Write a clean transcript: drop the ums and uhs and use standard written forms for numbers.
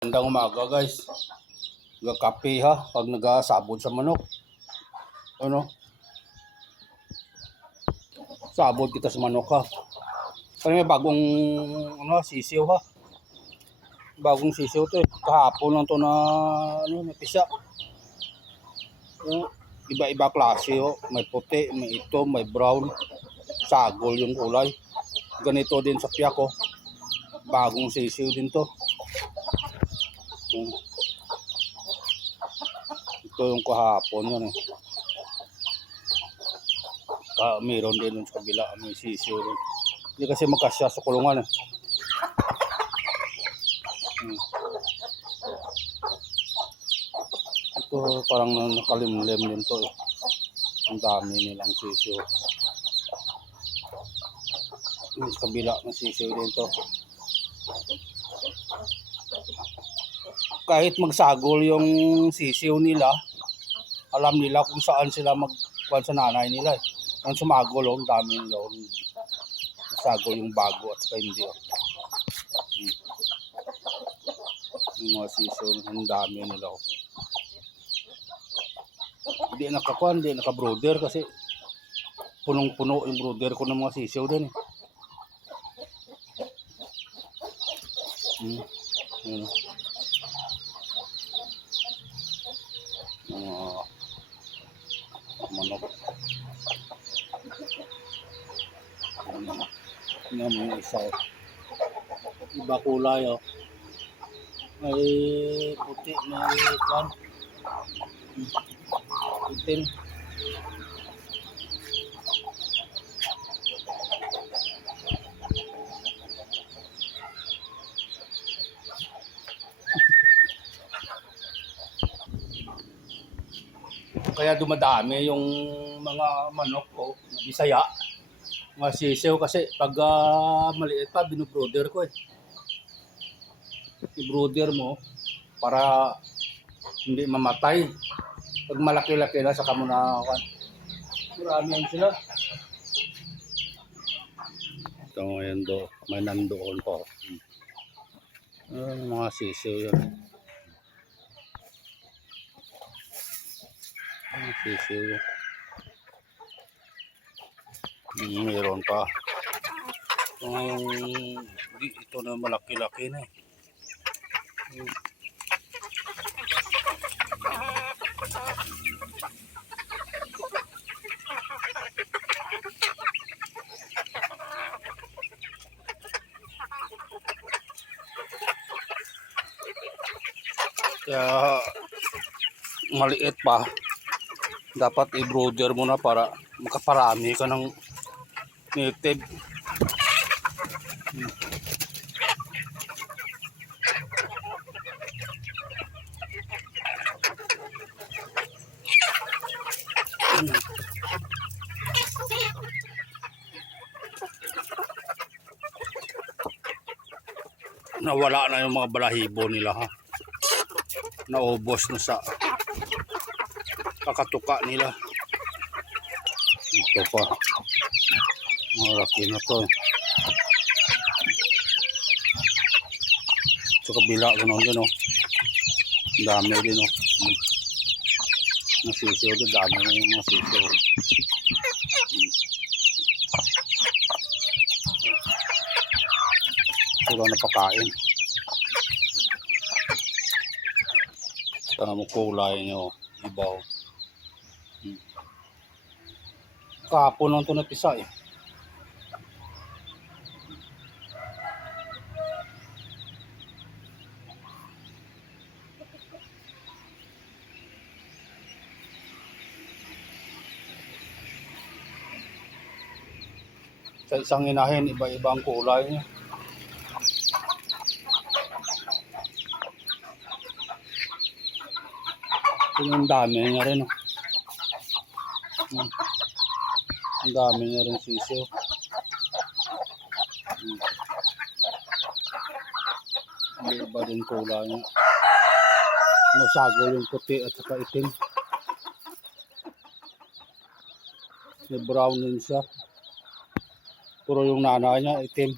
Magandang umaga guys. Nagkape ha pag nagasabod sa manok. Ano? Sabod kita sa manok ha. Kasi may bagong sisiw ha. Bagong sisiw to eh. Kahapon lang to na napisa. Iba-iba klase ho. May puti, may ito, may brown. Sagol yung kulay. Ganito din sa piyak ko. Bagong sisiw din to. Ito yung kahapon yan eh. Mayroon din sa kabila, may sisiw rin. Hindi kasi magkasya sa kulungan eh. Ito parang nakalimlim din to eh. Ang dami nilang sisiw. Sa kabila ng sisiw din to. Kahit magsagol yung sisiw nila, alam nila kung saan sila magkuhan sa nanay nila eh. Ang sumagol, ang dami nila. Sagol yung bago at saka hindi. Yung mga sisiw, ang dami nila. Hindi nakakuhan, hindi naka-brooder kasi punong-puno yung brooder ko ng mga sisiw din eh. Yun. Manok. Tingnan mo yung isa. Iba kulay oh. May puti, may kan. Itim. Kaya dumadami yung mga manok ko, Bisaya, mga sisiw kasi pag maliit pa binubroder ko eh. I-brooder mo para hindi mamatay. Pag malaki-laki na saka mo na marami yan sila. Ito ngayon do, may nandoon po. Mga sisiw yun. Sisiw. Meron pa. Ito na malaki-laki na eh. Kaya maliit pa, dapat i-brooder mo na para makaparami ka ng native. Nawala na yung mga balahibo nila ha. Naubos na sa kakatuka nila. Ito pa. Malaki na to. Sa kabila ganoon din oh. Dami din oh. Nasisiyo din, dami na yung nasisiyo. Sila napakain. Sana mo kulay nyo, ibaw. Kahapon lang ito napisa eh. Sa isang inahin, iba-ibang kulay niya. Ang dami niya rin. Ang dami niya rin sisiw. Iba din kulay niya. Masagol yung puti at saka itim. May brown din siya. Puro yung nanay niya itim.